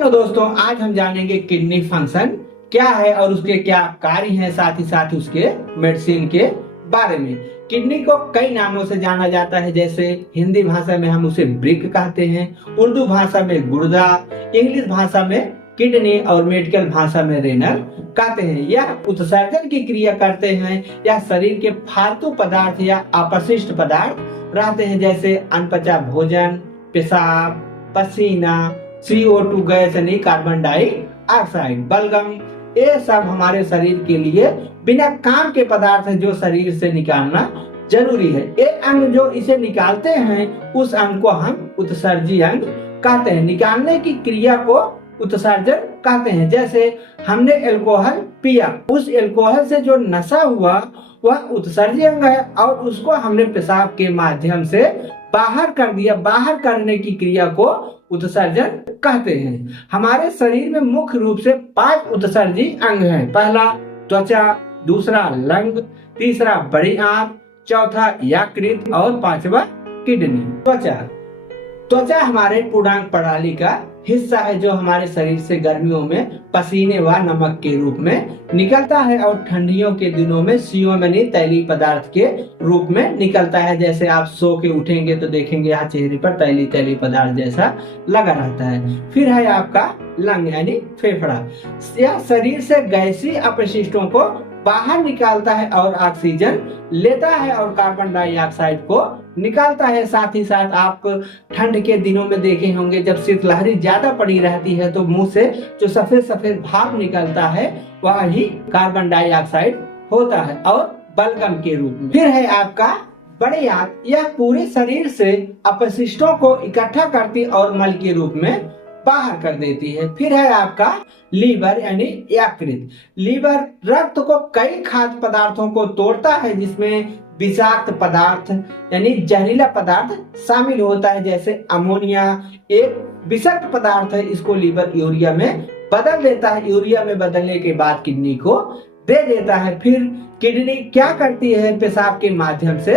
Hello दोस्तों, आज हम जानेंगे किडनी फंक्शन क्या है और उसके क्या कार्य हैं, साथ ही साथ उसके मेडिसिन के बारे में। किडनी को कई नामों से जाना जाता है, जैसे हिंदी भाषा में हम उसे वृक्क कहते हैं, उर्दू भाषा में गुर्दा, इंग्लिश भाषा में किडनी और मेडिकल भाषा में रेनल कहते हैं। यह उत्सर्जन की क्रिया करते हैं या शरीर के फालतू पदार्थ या अपशिष्ट पदार्थ रहते हैं, जैसे अनपचा भोजन, पेशाब, पसीना, CO2 गैस यानी कार्बन डाइऑक्साइड, बलगम, ये सब हमारे शरीर के लिए बिना काम के पदार्थ है जो शरीर से निकालना जरूरी है। ये अंग जो इसे निकालते हैं उस अंग को हम उत्सर्जी अंग कहते हैं। निकालने की क्रिया को उत्सर्जन कहते हैं। जैसे हमने अल्कोहल पिया, उस अल्कोहल से जो नशा हुआ वह उत्सर्जी अंग है और उसको हमने पेशाब के माध्यम से बाहर कर दिया। बाहर करने की क्रिया को उत्सर्जन कहते हैं। हमारे शरीर में मुख्य रूप से 5 उत्सर्जी अंग हैं। पहला त्वचा, दूसरा लंग, तीसरा बड़ी आंत, चौथा यकृत और 5वां किडनी। त्वचा हमारे पूर्णांग प्रणाली का हिस्सा है जो हमारे शरीर से गर्मियों में पसीने व नमक के रूप में निकलता है और ठंडियों के दिनों में सीओम यानी तैलीय पदार्थ के रूप में निकलता है। जैसे आप सो के उठेंगे तो देखेंगे यहाँ चेहरे पर तैलीय पदार्थ जैसा लगा रहता है। फिर है आपका लंग यानी फेफड़ा। यह शरीर से गैसीय अपशिष्टों को बाहर निकालता है और ऑक्सीजन लेता है और कार्बन डाइऑक्साइड को निकालता है। साथ ही साथ आप ठंड के दिनों में देखे होंगे जब शीतलहरी ज्यादा पड़ी रहती है तो मुंह से जो सफेद सफेद भाप निकलता है वह ही कार्बन डाइऑक्साइड होता है और बलगम के रूप में। फिर है आपका बड़ी आंत। यह पूरे शरीर से अपशिष्टों को इकट्ठा करती और मल के रूप में बाहर कर देती है। फिर है आपका लीवर यानी यकृत। लीवर रक्त को कई खाद्य पदार्थों को तोड़ता है जिसमें विषाक्त पदार्थ यानी जहरीला पदार्थ शामिल होता है। जैसे अमोनिया एक विषाक्त पदार्थ है, इसको लीवर यूरिया में बदल देता है। यूरिया में बदलने के बाद किडनी को दे देता है। फिर किडनी क्या करती है, पेशाब के माध्यम से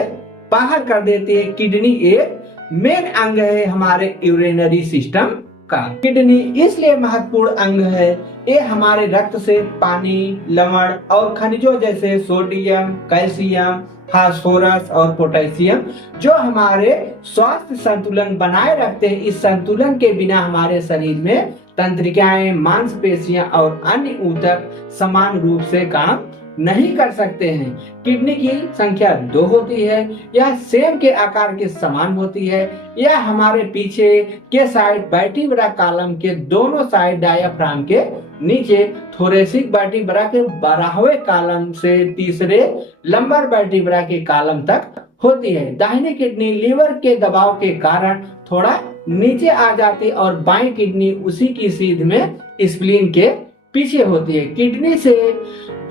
बाहर कर देती है। किडनी एक मेन अंग है हमारे यूरिनरी सिस्टम का। किडनी इसलिए महत्वपूर्ण अंग है, ये हमारे रक्त से पानी, लवण और खनिजों जैसे सोडियम, कैल्शियम, फास्फोरस और पोटेशियम जो हमारे स्वास्थ्य संतुलन बनाए रखते हैं। इस संतुलन के बिना हमारे शरीर में तंत्रिकाएं, मांसपेशियां और अन्य ऊतक समान रूप से काम नहीं कर सकते हैं। किडनी की संख्या 2 होती है। यह सेब के आकार के समान होती है। यह हमारे पीछे के साइड वर्टिब्रा कॉलम के दोनों साइड डायाफ्राम के नीचे थोरेसिक वर्टिब्रा के 12वें कॉलम से तीसरे लंबर वर्टिब्रा के कॉलम तक होती है। दाहिनी किडनी लीवर के दबाव के कारण थोड़ा नीचे आ जाती और बाईं किडनी उसी की सीध में स्प्लीन के पीछे होती है। किडनी से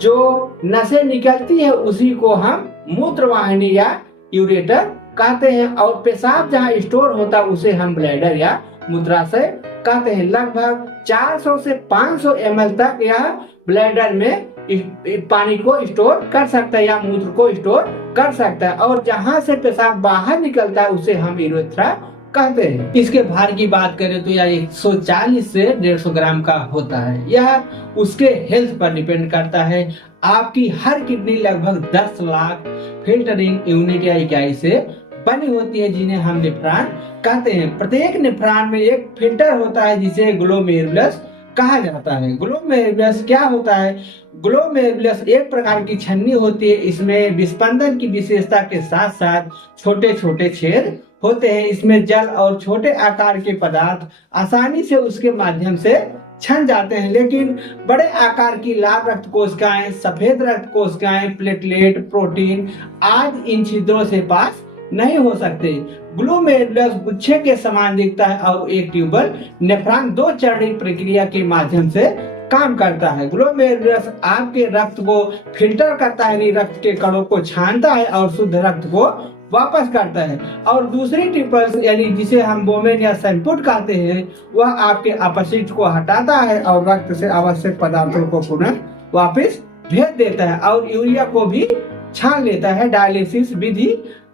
जो नसें निकलती है उसी को हम मूत्रवाहिनी या यूरेटर कहते हैं और पेशाब जहाँ स्टोर होता है उसे हम ब्लैडर या मूत्राशय कहते हैं। लगभग 400 से 500 ml तक यह ब्लैडर में पानी को स्टोर कर सकता है या मूत्र को स्टोर कर सकता है और जहाँ से पेशाब बाहर निकलता है उसे हम यूरेथ्रा कहते हैं। इसके भार की बात करें तो यह 140 से 150 ग्राम का होता है। यह उसके हेल्थ पर डिपेंड करता है। आपकी हर किडनी लगभग 10 लाख फिल्टरिंग यूनिट या इकाई से बनी होती है जिन्हें हम नेफ्रॉन कहते हैं। प्रत्येक नेफ्रॉन में एक फिल्टर होता है जिसे ग्लोमेरुलस कहा जाता है। ग्लोमेरुलस क्या होता है? ग्लोमेरुलस एक प्रकार की छन्नी होती है। इसमें विस्पंदन की विशेषता के साथ साथ छोटे छोटे छेद होते हैं। इसमें जल और छोटे आकार के पदार्थ आसानी से उसके माध्यम से छन जाते हैं, लेकिन बड़े आकार की लाल रक्त कोशिकाएं, सफेद रक्त कोशिकाएं, प्लेटलेट, प्रोटीन आदि इन छिद्रों से पास नहीं हो सकते। ग्लोमेरुलस गुच्छे के समान दिखता है और एक ट्यूबल नेफ्रॉन 2 चरणीय प्रक्रिया के माध्यम से काम करता है। ग्लोमेरुलस आपके रक्त को फिल्टर करता है, रक्त के कणों को छानता है और शुद्ध रक्त को वापस करता है और दूसरी ट्यूबल्स यानी जिसे हम वोमेन या सैंपुट कहते हैं वह आपके अपशिष्ट को हटाता है और रक्त से आवश्यक पदार्थों को पुनः वापस भेज देता है और यूरिया को भी छान लेता है डायलिसिस विधि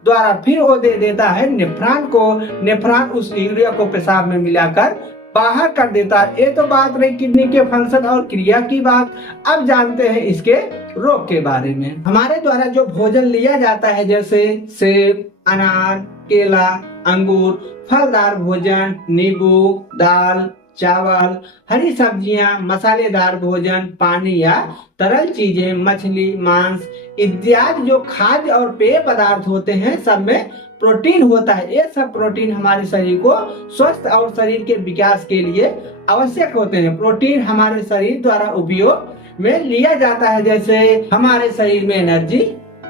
द्वारा। फिर वो दे देता है नेफ्रॉन को। नेफ्रॉन उस यूरिया को पेशाब में मिलाकर बाहर कर देता है। ये तो बात रही किडनी के फंक्शन और क्रिया की बात। अब जानते हैं इसके रोग के बारे में। हमारे द्वारा जो भोजन लिया जाता है जैसे सेब, अनार, केला, अंगूर, फलदार भोजन, नींबू, दाल, चावल, हरी सब्जियां, मसालेदार भोजन, पानी या तरल चीजें, मछली, मांस इत्यादि जो खाद्य और पेय पदार्थ होते हैं सब में प्रोटीन होता है। ये सब प्रोटीन हमारे शरीर को स्वस्थ और शरीर के विकास के लिए आवश्यक होते हैं। प्रोटीन हमारे शरीर द्वारा उपयोग में लिया जाता है, जैसे हमारे शरीर में एनर्जी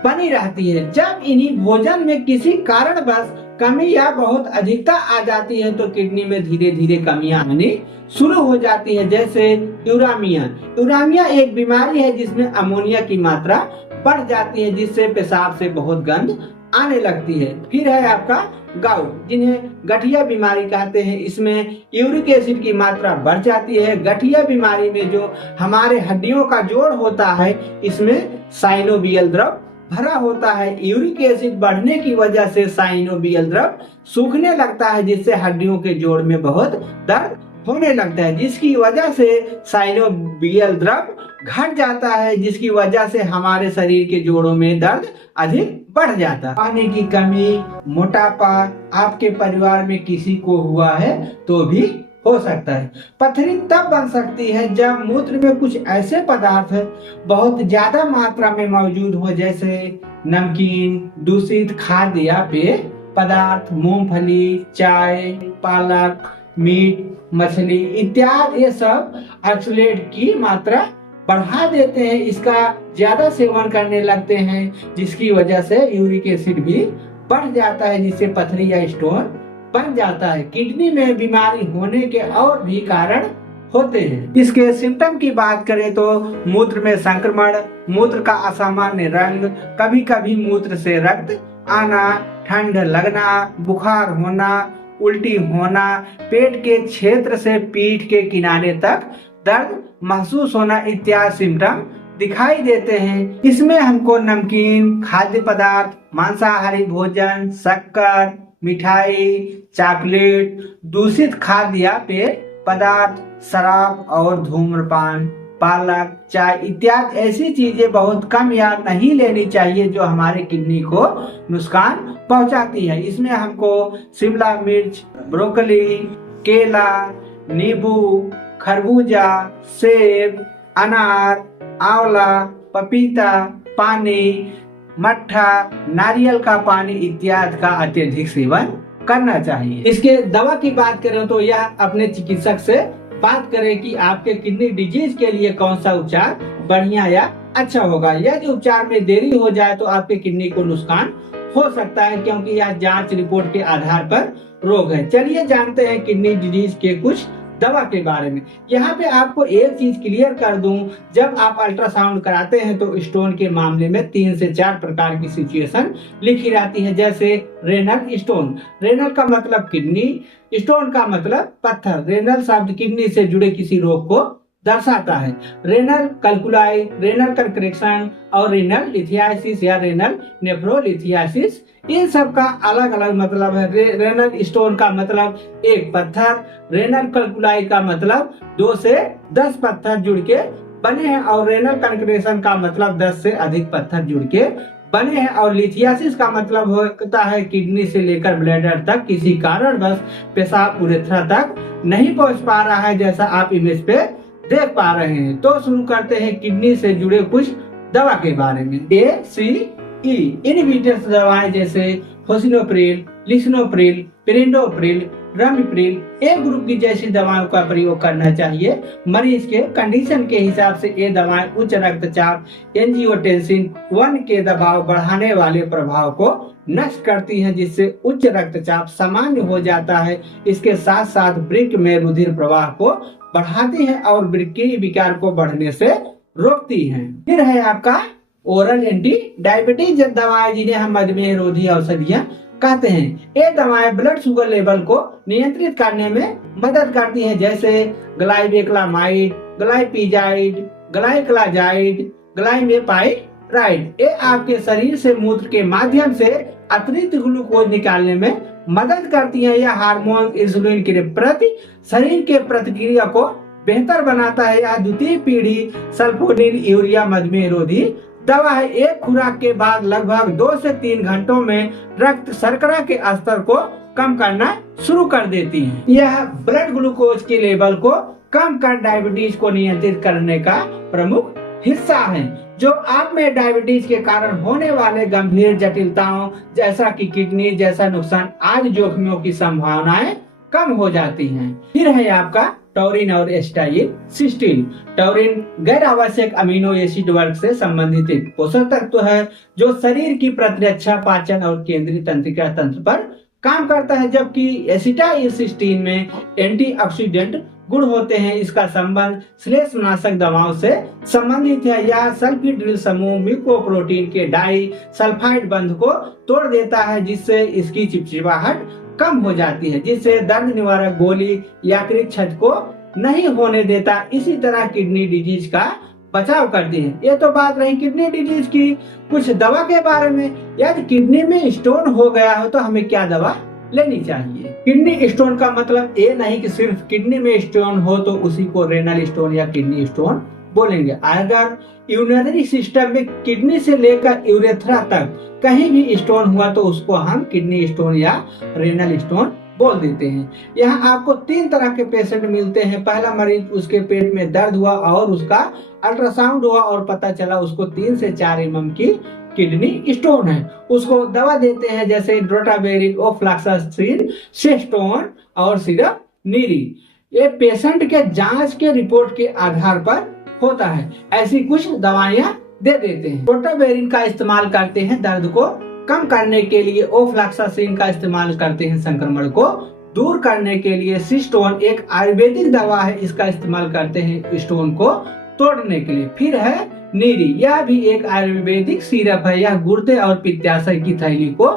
बनी रहती है। जब इन्हीं भोजन में किसी कारणवश कमी या बहुत अधिकता आ जाती है तो किडनी में धीरे धीरे कमियां आनी शुरू हो जाती है, जैसे यूरामिया। यूरामिया एक बीमारी है जिसमें अमोनिया की मात्रा बढ़ जाती है, जिससे पेशाब से बहुत गंध आने लगती है। फिर है आपका गाउट, जिन्हें गठिया बीमारी कहते हैं। इसमें यूरिक एसिड की मात्रा बढ़ जाती है। गठिया बीमारी में जो हमारे हड्डियों का जोड़ होता है इसमें साइनोवियल द्रव भरा होता है। यूरिक एसिड बढ़ने की वजह से साइनोवियल द्रव सूखने लगता है, जिससे हड्डियों के जोड़ में बहुत दर्द होने लगता है, जिसकी वजह से साइनोवियल द्रव घट जाता है, जिसकी वजह से हमारे शरीर के जोड़ों में दर्द अधिक बढ़ जाता है। पानी की कमी, मोटापा आपके परिवार में किसी को हुआ है तो भी हो सकता है। पथरी तब बन सकती है जब मूत्र में कुछ ऐसे पदार्थ बहुत ज्यादा मात्रा में मौजूद हो, जैसे नमकीन, दूषित खाद्य या पेय पदार्थ, मूंगफली, चाय, पालक, मीट, मछली इत्यादि। ये सब ऑक्सलेट की मात्रा बढ़ा देते हैं, इसका ज्यादा सेवन करने लगते हैं, जिसकी वजह से यूरिक एसिड भी बढ़ जाता है, जिससे पथरी या स्टोन बन जाता है। किडनी में बीमारी होने के और भी कारण होते हैं। इसके सिम्टम की बात करें तो मूत्र में संक्रमण, मूत्र का असामान्य रंग, कभी कभी मूत्र से रक्त आना, ठंड लगना, बुखार होना, उल्टी होना, पेट के क्षेत्र से पीठ के किनारे तक दर्द महसूस होना इत्यादि सिम्टम दिखाई देते हैं। इसमें हमको नमकीन, खाद्य पदार्थ, मांसाहारी भोजन, शक्कर, मिठाई, चॉकलेट, दूषित खाद्य या पेय पदार्थ, शराब और धूम्रपान, पालक, चाय इत्यादि ऐसी चीजें बहुत कम या नहीं लेनी चाहिए जो हमारे किडनी को नुकसान पहुंचाती है। इसमें हमको शिमला मिर्च, ब्रोकली, केला, नींबू, खरबूजा, सेब, अनार, आंवला, पपीता, पानी, मट्ठा, नारियल का पानी इत्यादि का अत्यधिक सेवन करना चाहिए। इसके दवा की बात करें तो यह अपने चिकित्सक से बात करें कि आपके किडनी डिजीज के लिए कौन सा उपचार बढ़िया या अच्छा होगा। यदि उपचार में देरी हो जाए तो आपके किडनी को नुकसान हो सकता है, क्योंकि यह जांच रिपोर्ट के आधार पर रोग है। चलिए जानते हैं किडनी डिजीज के कुछ दवा के बारे में। यहाँ पे आपको एक चीज क्लियर कर दूं, जब आप अल्ट्रासाउंड कराते हैं तो स्टोन के मामले में 3 से 4 प्रकार की सिचुएशन लिखी रहती है, जैसे रेनल स्टोन। रेनल का मतलब किडनी, स्टोन का मतलब पत्थर। रेनल शब्द किडनी से जुड़े किसी रोग को दर्शाता है। रेनल कैल्कुलाई, रेनल करेक्शन और रेनल लिथियासिस या रेनल नेफ्रोलिथियासिस, इन सब का अलग अलग मतलब है। रेनल स्टोन का मतलब एक पत्थर, रेनल कैल्कुलाई का मतलब 2 से 10 पत्थर जुड़ के बने हैं, और रेनल करेक्शन का मतलब 10 से अधिक पत्थर जुड़ के बने हैं, और लिथियासिस का मतलब होता है किडनी से लेकर ब्लैडर तक किसी कारणवश पेशाब उरेथ्रा तक नहीं पहुंच पा रहा है, जैसा आप इमेज पे देख पा रहे हैं। तो शुरू करते हैं किडनी से जुड़े कुछ दवा के बारे में। ACE इनहिबिटर्स दवाएं जैसे फोसिनोप्रिल, लिसिनोप्रिल, पेरिंडोप्रिल, रमिप्रिल, ए ग्रुप की जैसी दवाओं का प्रयोग करना चाहिए। मरीज के कंडीशन के हिसाब से ये दवाएं उच्च रक्तचाप, एंजियोटेंसिन 1 के दबाव बढ़ाने वाले प्रभाव को नष्ट करती हैं, जिससे उच्च रक्तचाप सामान्य हो जाता है। इसके साथ साथ वृक्क में रुधिर प्रवाह को बढ़ाती हैं और वृक्कीय विकार को बढ़ने से रोकती हैं। फिर है आपका ओरल एंटी डायबिटीज दवाएं, जिन्हें हम मधुमेह रोधी औषधियां कहते हैं। ये दवाएं ब्लड शुगर लेवल को नियंत्रित करने में मदद करती हैं, जैसे ग्लाइबेक्लामाइड, ग्लाइपिजाइड, ग्लाइक्लाजाइड, ग्लाइमेपाइराइड। ये आपके शरीर से मूत्र के माध्यम से अतिरिक्त ग्लूकोज निकालने में मदद करती है। यह हार्मोन इंसुलिन के प्रति शरीर के प्रतिक्रिया को बेहतर बनाता है। यह द्वितीय पीढ़ी सल्फोनिल यूरिया मधुमेह रोधी दवा है। एक खुराक के बाद लगभग 2 से 3 घंटों में रक्त शर्करा के स्तर को कम करना शुरू कर देती है। यह ब्लड ग्लूकोज के लेवल को कम कर डायबिटीज को नियंत्रित करने का प्रमुख हिस्सा है, जो आप में डायबिटीज के कारण होने वाले गंभीर जटिलताओं जैसा कि किडनी जैसा नुकसान आदि जोखिमों की संभावनाएं कम हो जाती हैं। फिर है आपका टॉरिन और एस्टाइल सिस्टीन। टॉरिन गैर आवश्यक अमीनो एसिड वर्ग से संबंधित एक पोषक तत्व है जो शरीर की प्रतिरक्षा, पाचन और केंद्रीय तंत्रिका तंत्र पर काम करता है, जबकि एसिटाइल सिस्टीन में एंटीऑक्सीडेंट गुण होते हैं। इसका संबंध श्लेष्मनाशक दवाओं से संबंधित है। यह सल्फिड्रिल समूह म्यूकोप्रोटीन के डाई सल्फाइड बंध को तोड़ देता है, जिससे इसकी चिपचिपाहट कम हो जाती है, जिससे दर्द निवारक गोली यकृत क्षत को नहीं होने देता। इसी तरह किडनी डिजीज का बचाव करती है। ये तो बात रही किडनी डिजीज की। कुछ दवा के बारे में, यदि किडनी में स्टोन हो गया हो तो हमें क्या दवा लेनी चाहिए। किडनी स्टोन का मतलब ये नहीं कि सिर्फ किडनी में स्टोन हो तो उसी को रेनल स्टोन या किडनी स्टोन बोलेंगे। अगर यूरिनरी सिस्टम में किडनी से लेकर यूरेथ्रा तक कहीं भी स्टोन हुआ तो उसको हम किडनी स्टोन या रेनल स्टोन बोल देते हैं। यहाँ आपको 3 तरह के पेशेंट मिलते हैं। पहला मरीज, उसके पेट में दर्द हुआ और उसका अल्ट्रासाउंड हुआ और पता चला उसको 3 से 4 mm की किडनी स्टोन है। उसको दवा देते हैं जैसे ड्रोटावेरिन, ओफ्लॉक्सासिन, सेस्टोन और सिरप नीरी। ये पेशेंट के जांच के रिपोर्ट के आधार पर होता है। ऐसी कुछ दवाइयाँ दे देते हैं। ड्रोटावेरिन का इस्तेमाल करते हैं दर्द को कम करने के लिए, ओफ्लॉक्सासिन का इस्तेमाल करते हैं संक्रमण को दूर करने के लिए, सिस्टोन एक आयुर्वेदिक दवा है, इसका इस्तेमाल करते हैं स्टोन को तोड़ने के लिए। फिर है नीरी, यह भी एक आयुर्वेदिक सिरप है। यह गुर्दे और पित्ताशय की थैली को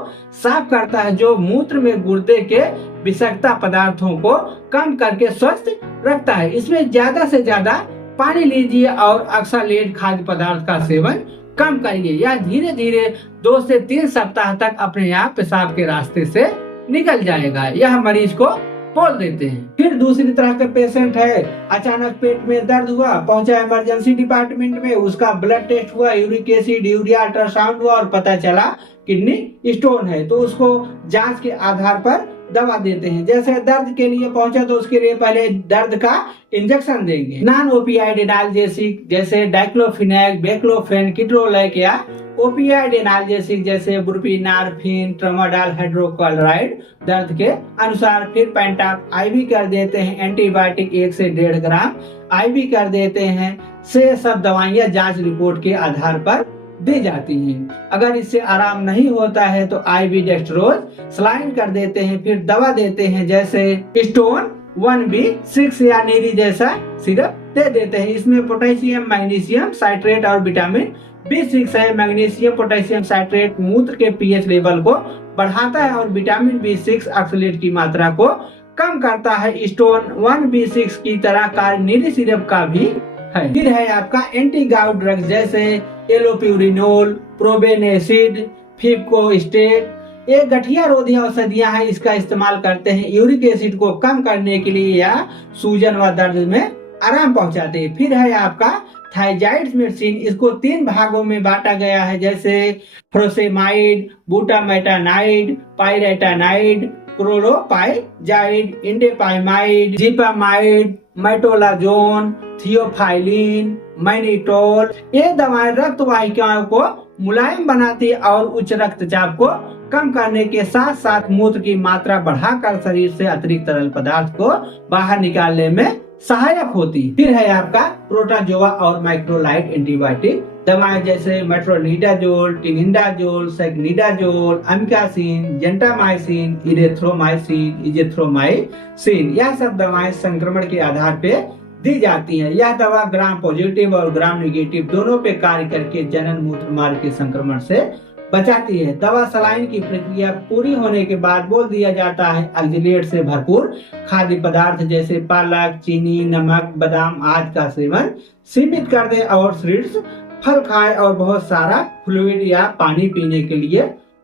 साफ करता है, जो मूत्र में गुर्दे के विषाक्तता पदार्थों को कम करके स्वस्थ रखता है। इसमें ज्यादा से ज्यादा पानी लीजिए और ऑक्सलेट खाद्य पदार्थ का सेवन कम करिए। यह धीरे धीरे 2 से 3 सप्ताह तक अपने आप पेशाब के रास्ते से निकल जाएगा। यह मरीज को बोल देते हैं। फिर दूसरी तरह का पेशेंट है, अचानक पेट में दर्द हुआ, पहुंचा इमरजेंसी डिपार्टमेंट में, उसका ब्लड टेस्ट हुआ, यूरिक एसिड, यूरिया, अल्ट्रासाउंड हुआ और पता चला किडनी स्टोन है, तो उसको जांच के आधार पर दवा देते हैं। जैसे दर्द के लिए पहुंचा तो उसके लिए पहले दर्द का इंजेक्शन देंगे। नॉन ओपियाइड एनाल्जेसिक जैसे डाइक्लोफिनेक, बेक्लोफेन, किट्रोलैक या ओपियाइड एनाल्जेसिक जैसे बुप्रीनार्फिन, ट्रामाडोल, हाइड्रोक्लोराइड दर्द के अनुसार। फिर पेंटाप आईवी कर देते हैं। एंटीबायोटिक 1 से 1.5 ग्राम आईवी कर देते हैं। से सब दवाइयाँ जांच रिपोर्ट के आधार पर दी जाती हैं। अगर इससे आराम नहीं होता है तो आईवी डेक्सट्रोज सलाइन कर देते हैं। फिर दवा देते हैं जैसे स्टोन 1B6 या नीरी जैसा सिरप दे देते हैं। इसमें पोटेशियम, मैग्नीशियम साइट्रेट और विटामिन B6 है। मैग्नीशियम पोटेशियम साइट्रेट मूत्र के पीएच लेवल को बढ़ाता है और विटामिन B6 ऑक्सलेट की मात्रा को कम करता है। स्टोन 1B6 की तरह कार्य नीली सिरप का भी है। फिर है आपका एंटी गाउट ड्रग्स जैसे एलोप्यूरिनोल, प्रोबेनेसिड, फिप्कोस्टेट। ये गठिया रोधी औषधियां हैं, इसका इस्तेमाल करते हैं यूरिक एसिड को कम करने के लिए या सूजन व दर्द में आराम पहुंचाते हैं। फिर है आपका थायजाइड मेडिसिन, इसको 3 भागों में बांटा गया है जैसे फ्रोसेमाइड, बुटामेटानाइड, पाइरेटानाइड, क्लोरोपाइजाइड, इंडेपाइमाइड, जिपामाइड, मेटोलाजोन, थियोफाइलिन, मैनिटोल। ये दवाएं रक्त वाहिकाओं को मुलायम बनाती है और उच्च रक्तचाप को कम करने के साथ साथ मूत्र की मात्रा बढ़ाकर शरीर से अतिरिक्त तरल पदार्थ को बाहर निकालने में सहायक होती। फिर है आपका प्रोटाजोआ और माइक्रोलाइड एंटीबायोटिक दवाएं जैसे मेट्रोनिडाजोल, टिनिडाजोल, सेगनिडाजोल, अमिकासिन, जेंटामाइसिन, इरेथ्रोमाइसिन, इजेथ्रोमाइसिन। यह सब दवाएं संक्रमण के आधार पे दी जाती है। यह दवा ग्राम पॉजिटिव और ग्राम नेगेटिव दोनों पे कार्य करके जनन मूत्र मार्ग के संक्रमण से बचाती है। दवा सलाइन की प्रक्रिया पूरी होने के बाद बोल दिया जाता है ऑक्जेलेट से भरपूर खाद्य पदार्थ जैसे पालक, चीनी, नमक, बादाम आदि का सेवन सीमित कर दे और सीड्स, फल खाएं और बहुत सारा फ्लूइड या पानी पीने के लिए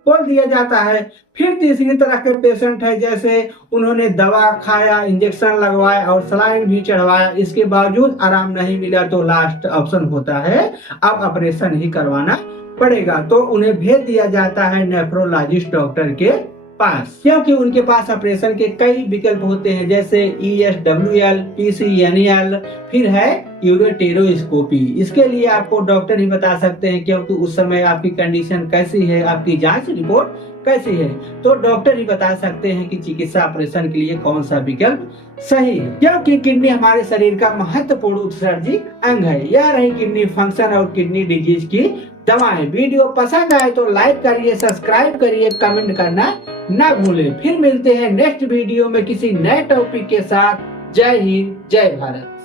बोल दिया जाता है। फिर तीसरी तरह के पेशेंट है, जैसे उन्होंने दवा खाया, इंजेक्शन लगवाया और सलाइन भी चढ़वाया, इसके बावजूद आराम नहीं मिला, तो लास्ट ऑप्शन होता है अब ऑपरेशन ही करवाना पड़ेगा। तो उन्हें भेज दिया जाता है नेफ्रोलॉजिस्ट डॉक्टर के पास, क्योंकि उनके पास ऑपरेशन के कई विकल्प होते हैं, जैसे ESWL, PCNL, फिर है यूरोटेरोस्कोपी। इसके लिए आपको डॉक्टर ही बता सकते हैं, क्योंकि उस समय आपकी कंडीशन कैसी है, आपकी जांच रिपोर्ट कैसी है, तो डॉक्टर ही बता सकते हैं कि चिकित्सा ऑपरेशन के लिए कौन सा विकल्प सही है। क्योंकि किडनी हमारे शरीर का महत्वपूर्ण उत्सर्जित अंग है। यह रही किडनी फंक्शन और किडनी डिजीज की दवाएं। वीडियो पसंद आए तो लाइक करिए, सब्सक्राइब करिए, कमेंट करना ना भूलें। फिर मिलते हैं नेक्स्ट वीडियो में किसी नए टॉपिक के साथ। जय हिंद, जय भारत।